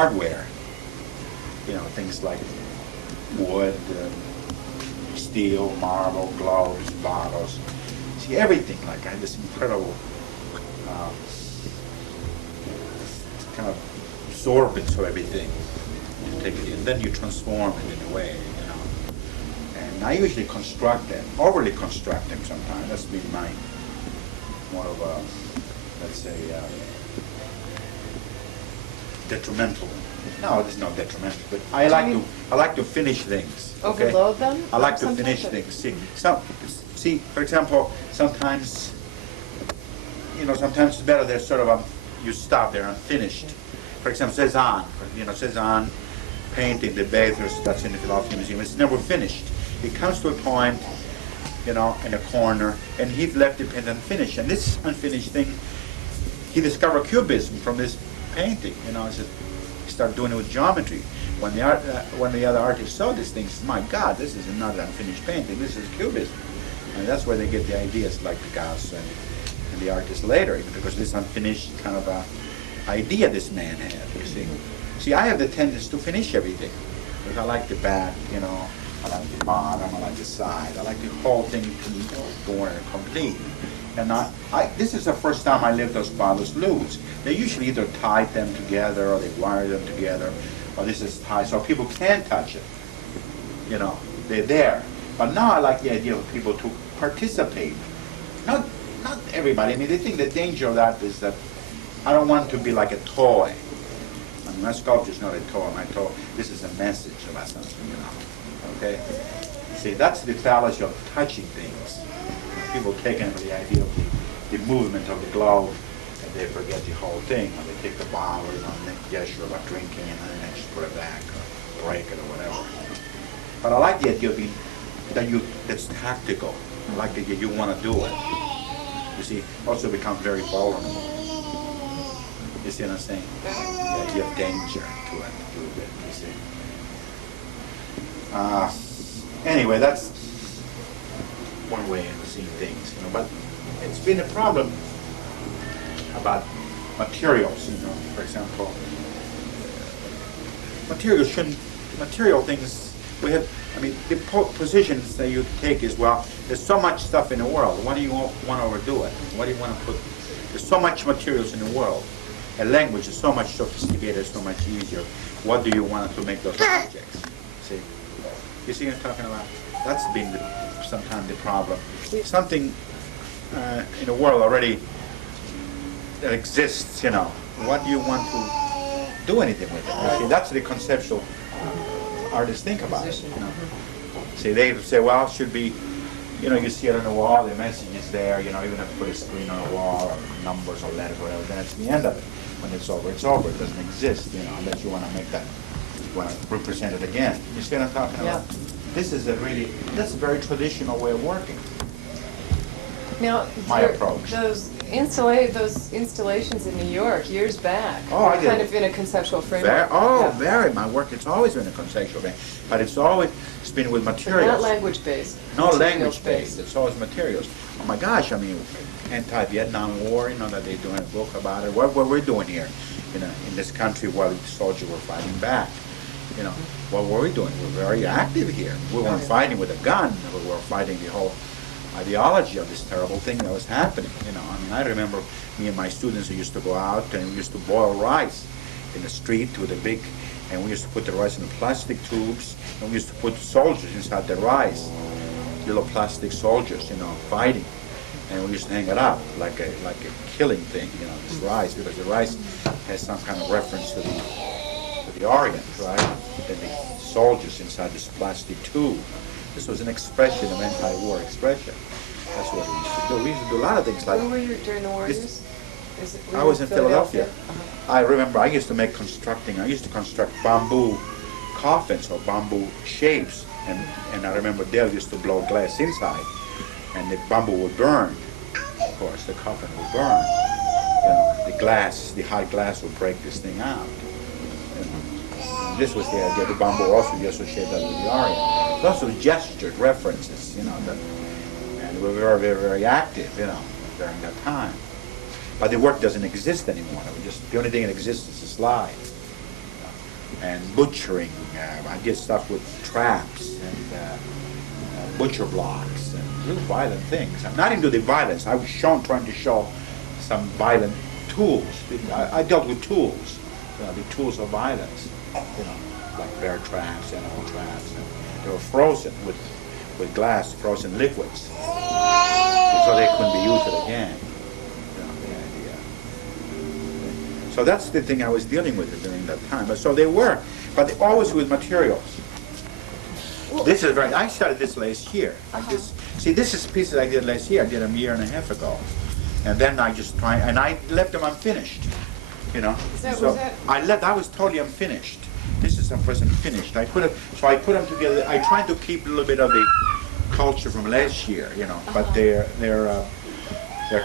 hardware. You know, things like wood, steel, marble, gloves, bottles. See, everything. Like I had this incredible kind of absorbance of everything. You take it in, then you transform it in a way, you know. And I usually construct them, overly construct them sometimes. That's been my more of a, let's say, detrimental. No, it's not detrimental, but I like to finish things. Okay? Overload them? I like to finish things. See, for example, sometimes, you know, sometimes it's better there's sort of a, you stop there unfinished. For example, Cezanne, you know, Cezanne painting the bathers that's in the Philadelphia Museum. It's never finished. It comes to a point, you know, in a corner, and he left it unfinished. And this unfinished thing, he discovered cubism from this painting. You know, he started doing it with geometry. When the other artists saw this thing, said, my God, this is not an unfinished painting. This is cubism, and that's where they get the ideas like Picasso and the artists later, even because this unfinished kind of a idea this man had. You see, I have the tendency to finish everything because I like the back, you know. I like the bottom, I like the side, I like the whole thing to go in and complete. And this is the first time I lived those bottles loose. They usually either tied them together or they wired them together, or this is tied so people can't touch it. You know, they're there. But now I like the idea of people to participate. Not everybody. I mean, they think the danger of that is that I don't want it to be like a toy. I mean, my sculpture is not a toy. This is a message about something, you know. Okay? See, that's the fallacy of touching things. People take in the idea of the movement of the glove, and they forget the whole thing. Or they take the bottle, you know, and make a gesture about drinking, and then they just put it back, or break it, or whatever. But I like the idea of that's tactical. I like the idea you want to do it. You see, also become very vulnerable. You see what I'm saying? The idea of danger to it, you see. Anyway, that's one way of seeing things, you know. But it's been a problem about materials, you know. For example, material things. We have. I mean, the positions that you take is, well, there's so much stuff in the world. Why do you want to overdo it? Why do you want to put? There's so much materials in the world. A language is so much sophisticated, so much easier. What do you want to make those objects? See? You see what I'm talking about? That's been sometimes the problem. Something in the world already that exists, you know. What do you want to do anything with it? You see, that's the conceptual artists think about it, you know. See, they say, well, it should be, you know, you see it on the wall, the message is there, you know, even if you put a screen on the wall or numbers or letters or whatever, then it's the end of it. When it's over, it's over. It doesn't exist, you know, unless you want to make that, you want to represent it again. You see what I'm talking about? This is that's a very traditional way of working. Now, my approach. Those installations in New York years back. Oh, I did. Kind of in a conceptual framework. Very. My work, it's always been a conceptual thing, but it's always been with materials. But not language-based. No language-based. It's always materials. Oh my gosh! I mean, anti-Vietnam War. You know that they're doing a book about it. What we're doing here, you know, in this country while the soldiers were fighting back. You know, what were we doing? We're very active here. We weren't fighting with a gun. We were fighting the whole ideology of this terrible thing that was happening. You know, I mean, I remember me and my students who used to go out and we used to boil rice in the street with a big, and we used to put the rice in plastic tubes, and we used to put soldiers inside the rice, little plastic soldiers, you know, fighting, and we used to hang it up like a killing thing, you know, this rice, because the rice has some kind of reference to the Orient, right? And the soldiers inside this plastic tube. This was an expression, an anti-war expression. That's what we used to do. We used to do a lot of things like... Where were you during the war years? I was in Philadelphia. I remember I used to construct bamboo coffins or bamboo shapes. And I remember Dale used to blow glass inside. And the bamboo would burn. Of course, the coffin would burn. You know, the hot glass would break this thing out. This was the idea. The bamboo also be associated with the Orient. Those were gestured references, you know, and we were very, very, very active, you know, during that time. But the work doesn't exist anymore. The only thing that exists is the slide. and butchering. I did stuff with traps and butcher blocks and real violent things. I'm not into the violence. I was trying to show some violent tools. I dealt with tools, the tools of violence, like bear traps, animal traps. And they were frozen with glass, frozen liquids, so they couldn't be used again. The idea. So that's the thing I was dealing with during that time. But so they were, but they always with materials. This is I started this last year. See, this is pieces I did last year. I did them a year and a half ago, and then I just and I left them unfinished. I was totally unfinished. This is wasn't finished. I put them together. I tried to keep a little bit of the culture from last year, but they're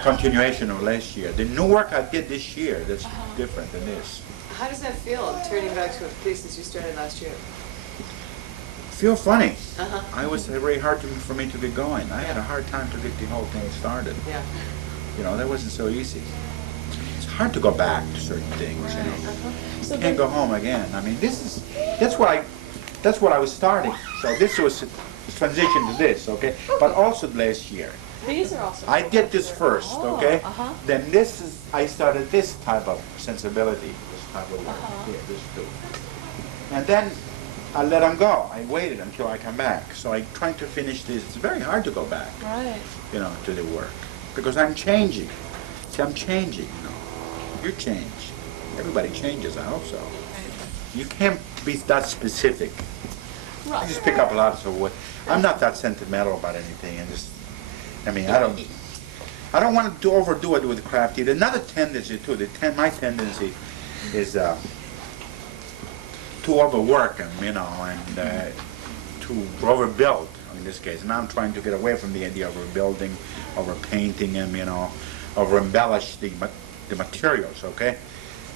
continuation of last year. The new work I did this year that's different than this. How does that feel, turning back to a pieces you started last year? Feel funny. I was very hard for me to get going. I had a hard time to get the whole thing started. Yeah. That wasn't so easy. It's hard to go back to certain things. So you can't go home again. I mean, that's what I was starting. So this was a transition to this, okay? But also last year. These are also. I did this first, okay? Then I started this type of sensibility, this type of work here, this too. And then I let them go. I waited until I come back. So I tried to finish this. It's very hard to go back, right? To the work, because I'm changing. See, I'm changing. You change. Everybody changes. I hope so. Right. You can't be that specific. Right. I just pick up a lot of what. I'm not that sentimental about anything. I don't want to overdo it with craft either. Another tendency too. My tendency is to overwork them, and to overbuild in this case. And I'm trying to get away from the idea of overbuilding, overpainting them, over embellish the materials. Okay.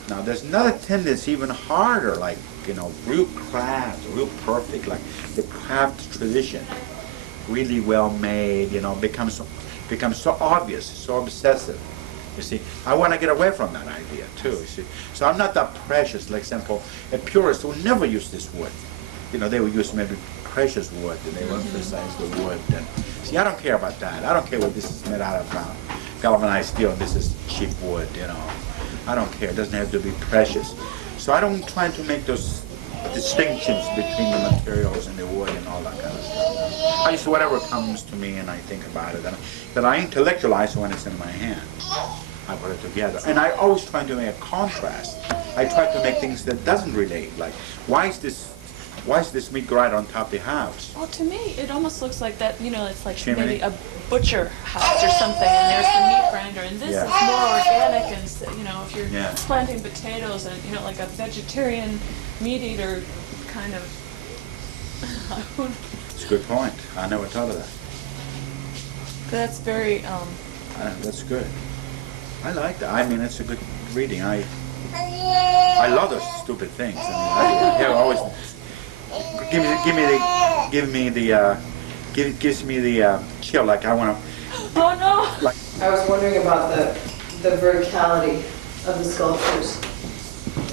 Now there's another tendency even harder, like real craft, real perfect, like the craft tradition, really well made. Becomes so obvious, so obsessive. You see, I want to get away from that idea too. You see, so I'm not that precious. Like example, a purist would never use this wood. They would use maybe precious wood, and they would emphasize the wood. And see, I don't care about that. I don't care what this is made out of. Galvanized steel, and this is cheap wood. I don't care. It doesn't have to be precious. So I don't try to make those distinctions between the materials and the wood and all that kind of stuff. I just whatever comes to me and I think about it, and then I intellectualize when it's in my hand. I put it together, and I always try to make a contrast. I try to make things that doesn't relate. Like, why is this meat right on top of the house? Well, to me, it almost looks like that. It's like Chimney? maybe a butcher house or something, and there's the meat grinder, and this is more organic, and if you're planting potatoes, and like a vegetarian meat eater kind of. It's a good point. I never thought of that. That's very. That's good. I like that. I mean, it's a good reading. I love those stupid things. I hear always. Gives me the chill. Like I want to. Oh no! I was wondering about the verticality of the sculptures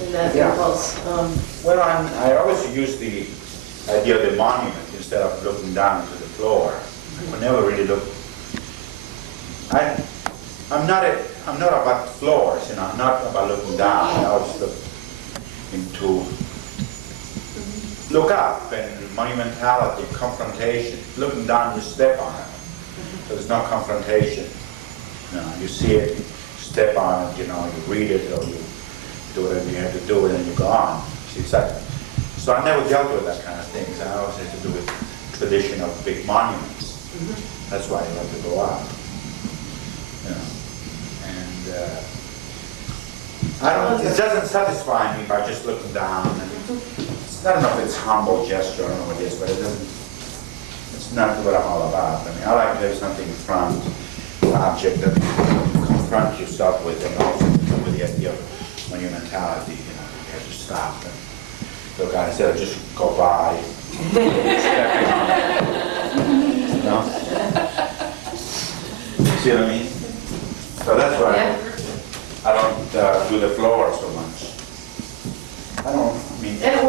and that impulse. I always use the idea of the monument instead of looking down to the floor. I never really look. I'm not about floors. I'm not about looking down. I always look up and monumentality, confrontation. Looking down, you step on it. So there's no confrontation. You see it, you step on it, you read it, or you do whatever you have to do, and then you go on. See, exactly. So I never dealt with that kind of things. I always had to do with tradition of big monuments. That's why I love to go up. And it doesn't satisfy me by just looking down. I don't know if it's humble gesture, I don't know what it is, but it's not what I'm all about. I I like to have something in front, an object that you confront yourself with, and also with the idea of monumentality. You have to stop and look at it instead of just go by. Stepping on it. See what I mean? So that's why I don't do the floor so much. I mean. And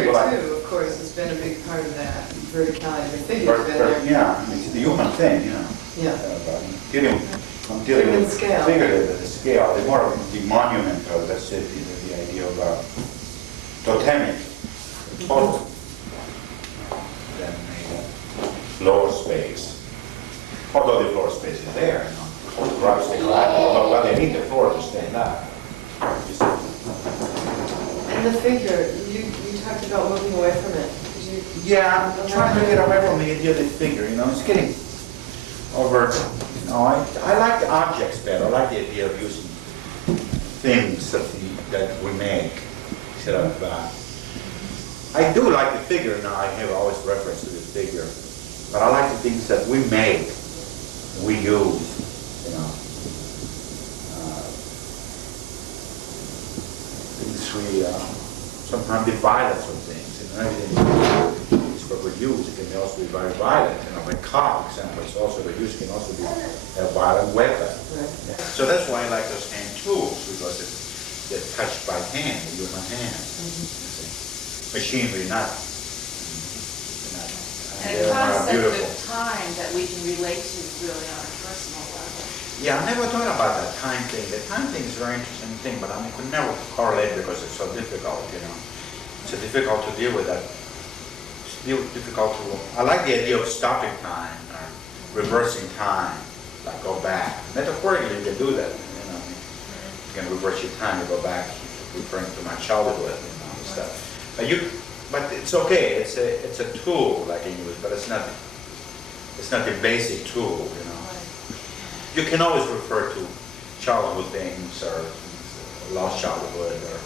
figure like. too, of course, has been a big part of that verticality. The figure's been there. Yeah, it's the human thing, you know. Yeah. I'm dealing with scale. figurative, the scale, the more the monumental, that's it, the idea of totemic, total, than the floor space. Although the floor space is there, you know. Rocks stay flat, well, they need the floor to stay flat. And the figure, you talked about moving away from it. Yeah, I'm trying to get away from the idea of the figure, you know, it's getting over, you know, I like the objects better, I like the idea of using things that we make, instead of, I do like the figure, now I have always reference to the figure, but I like the things that we make, we use, you know. Things we, sometimes the violence of things, you know, everything is what we use, it can also be very violent, you know, like car, for example, it's also the use can also be a violent weapon. Right. So that's why I like those hand tools, because they're touched by hand, with human hand. Machinery, not. And a concept of time that we can relate to really on a personal level. Yeah, I never thought about that time thing. The time thing is a very interesting thing, but I could never correlate because it's so difficult, you know. It's so difficult to deal with that. It's difficult to, I like the idea of stopping time or reversing time, like go back. Metaphorically, you can do that, you know. You can reverse your time, you go back, referring to my childhood, you know, and stuff. But it's okay. It's a tool like I use, but it's not the basic tool, you know. You can always refer to childhood things or lost childhood or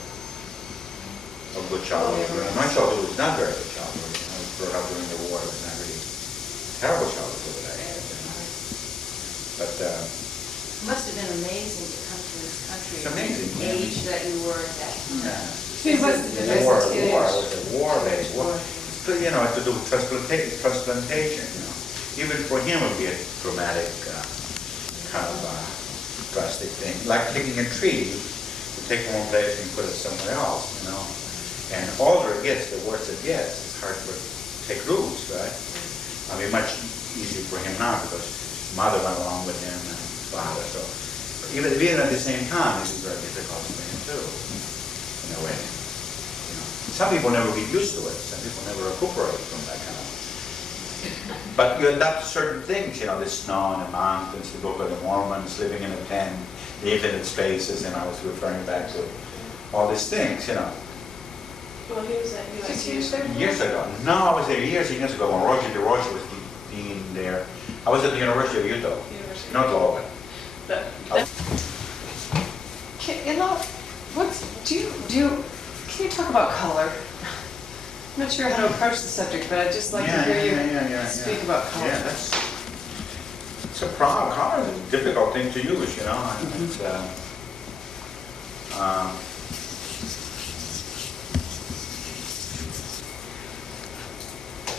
good childhood. My childhood was not very good childhood. I was brought up during the war. It was not really terrible childhood that I had. You know. But It must have been amazing to come to this country. It's amazing, At the age that you were at that time. yeah. It was the War, domestic war, age. it was a war days. But you know, to do with transplantation, you know. Even for him it would be a dramatic kind of drastic thing. Like taking a tree, you take one place and put it somewhere else, you know. And the older it gets, the worse it gets. It's hard to take roots, right? I mean, much easier for him now because his mother went along with him and his father. So even at the same time, it was very difficult for him too, in a way. You know, some people never get used to it. Some people never recuperate from that kind of. But you adapt to certain things, you know, the snow and the mountains, the Book of the Mormons, living in a tent, the infinite spaces, and I was referring back to all these things, you know. Well, he was at USC. Years ago. No, I was there years and years ago when Roger DeRoche was dean there. I was at the University of Utah, not Logan. But You know, can you talk about color? I'm not sure how to approach the subject, but I'd just like to hear you speak about color. Yeah, it's a problem. Color is a difficult thing to use, you know. It's,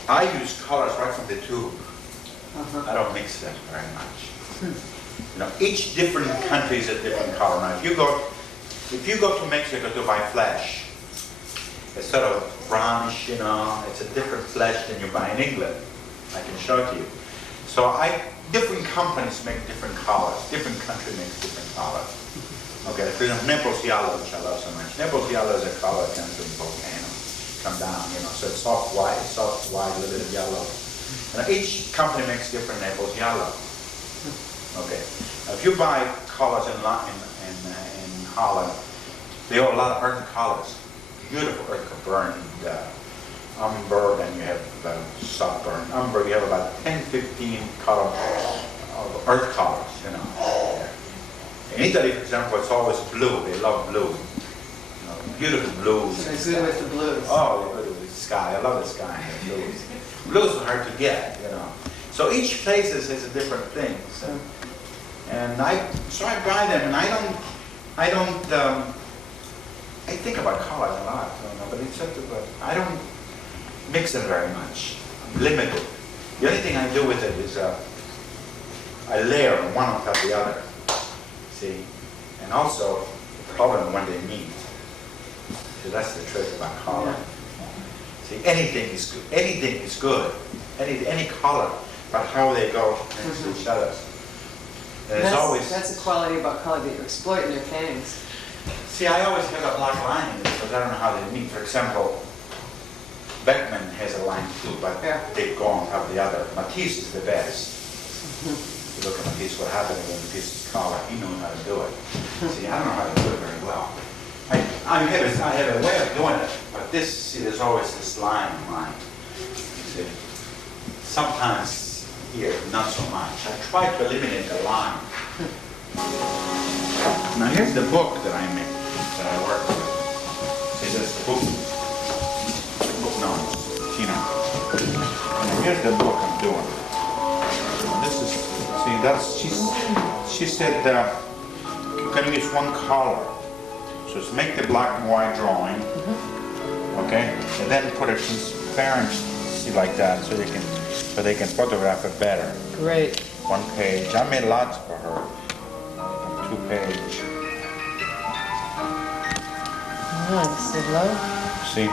I use colors right from the tube. I don't mix them very much. You know, each different country is a different color. Now, if you go to Mexico to buy flesh, it's sort of brownish, you know, it's a different flesh than you buy in England. I can show it to you. So different companies make different colors. Different country makes different colors. Okay, for example, Naples yellow, which I love so much. Naples yellow is a color that comes from the volcano, come down, you know, so it's soft white, a little bit of yellow. And each company makes different Naples yellow. Okay, now, if you buy colors in Holland, they have a lot of earth colors. Beautiful earth burned umber, and you have soft burned umber. You have about 10, 15 colors of earth colors, you know. In Italy, for example, it's always blue. They love blue. You know, beautiful blues. So it's good with the blues. Oh, they're good with the sky. I love the sky and the blues. Blues are hard to get, you know. So each place is a different thing. So, I buy them, and I think about colors a lot, you know, but it's sort of, I don't mix them very much. I'm limited. The only thing I do with it is I layer them one on top of the other. See? And also, the problem when they meet. So that's the trick about color. See, anything is good. Anything is good. Any color, but how they go next to each other. And it's always. That's a quality about color that you exploit in your paintings. See, I always have a black line in it because I don't know how they meet. For example, Beckman has a line too, but Yeah. they go on top of the other. Matisse is the best. You look at Matisse, what happened when Matisse is color, he knew how to do it. See, I don't know how to do it very well. I have a way of doing it, but this, see, there's always this line in mine. See, sometimes here, not so much. I try to eliminate the line. Now here's the book that I made, that I work with. See, this book notes, you know. And here's the book I'm doing. This is, see, she said, you can use one color. So just make the black and white drawing, okay? And then put a transparency like that so they can photograph it better. Great. One page. I made lots for her. 2 page. Nice. Hello? See?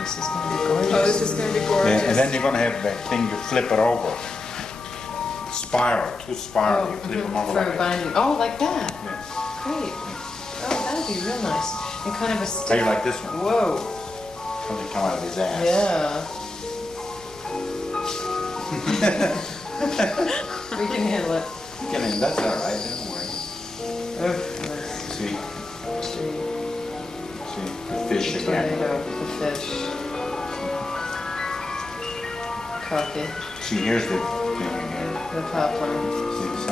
This is going to be gorgeous. Oh, this is going to be gorgeous. And then you're going to have that thing you flip it over. Spiral, 2 spiral. You flip them over for like that. binding. Oh, like that. Yeah. Great. Oh, that'd be real nice. And kind of a How stick. you like this one? Whoa. Something come out of his ass. Yeah. We can handle it. That's all right. Don't worry. Oof. See? Tree. See? The fish again. Tornado. The fish. Coffee. See, here's the thing again. The poplar.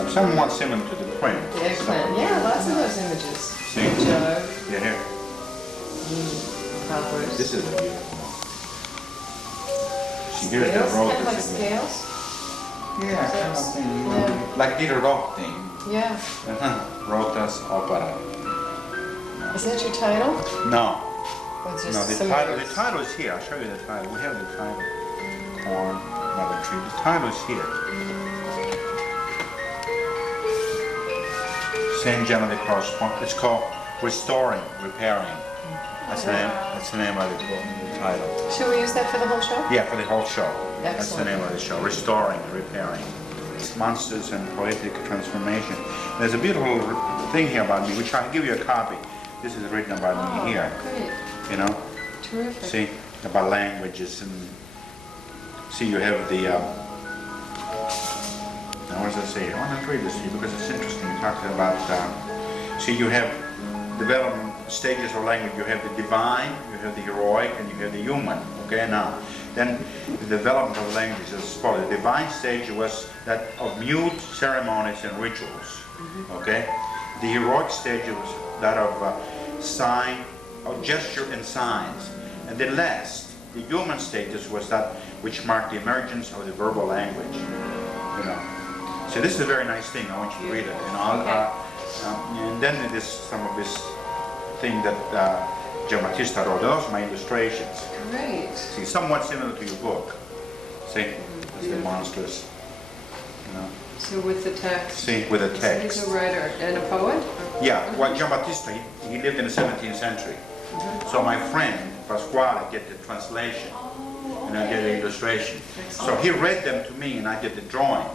See, somewhat similar to the print. The eggplant. Yeah, lots of those images. See? Jug. Yeah, here. Poplars. This is a beautiful one. See, here's the Scales? road. Kind of like this again. scales? Yeah, kind of thing. Yeah. Like Peter Rock thing. Yeah. Rotas opera. Is that your title? No, Or just no, the some title words? is here. I'll show you the title. We have the title. Corn, another tree. The title is here. St. John of the Cross. It's called Restoring, Repairing. That's the name of the book, the title. Should we use that for the whole show? Yeah, for the whole show. That's the Excellent. name of the show, Restoring, Repairing. It's Monsters and Poetic Transformation. There's a beautiful thing here about me, which I'll give you a copy. This is written about me here, Great. you know? Terrific. See, about languages and, see, you have the, now what does it say? I want to read this to you because it's interesting. It talks about, see, you have development stages of language. You have the divine, you have the heroic, and you have the human. Okay, now, then the development of language is called the divine stage was that of mute ceremonies and rituals. Okay, the heroic stage was that of sign, of gesture and signs, and the last, the human stages was that which marked the emergence of the verbal language. You know, so this is a very nice thing. I want you to read it. You know, and then it is some of this thing that Giambattista wrote. Those are my illustrations. Great. See, somewhat similar to your book. See, it's the monsters. You know. So with the text. See, with a He's text. a writer and a poet? Yeah, well, Giambattista, he lived in the 17th century. So my friend Pasquale get the translation, and I did the illustration. So he read them to me, and I did the drawing.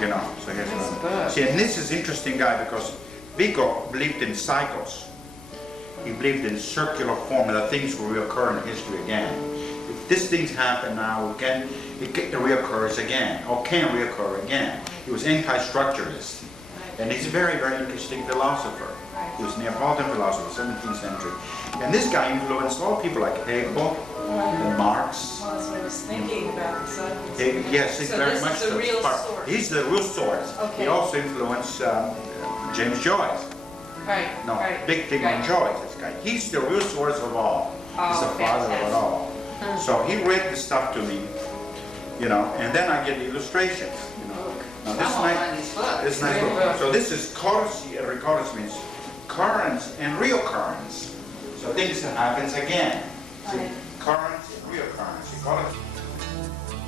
You know, so here's one. See, and this is interesting guy because Vico believed in cycles. He believed in circular form and that things will reoccur in history again. If these things happen now, it reoccurs again, or can reoccur again. He was anti-structuralist, and he's a very, very interesting philosopher. He was a Neapolitan philosopher, 17th century. And this guy influenced all people like Hegel and Marx. Well, that's what I was thinking about. Yes, he's So very this much is the so. real source. He's the real source. Okay. He also influenced James Joyce. Right, No, right. big thing on right. Joyce, this guy. He's the real source of all. He's the Oh, father of it fantastic. all. So he read this stuff to me, you know, and then I get the illustrations. You know. Now this I'm all nice, on these books. this nice book. So this is courtesy, and recurrence means occurrence and reoccurrence. So things that happens again. See, Right. occurrence and reoccurrence. You call it.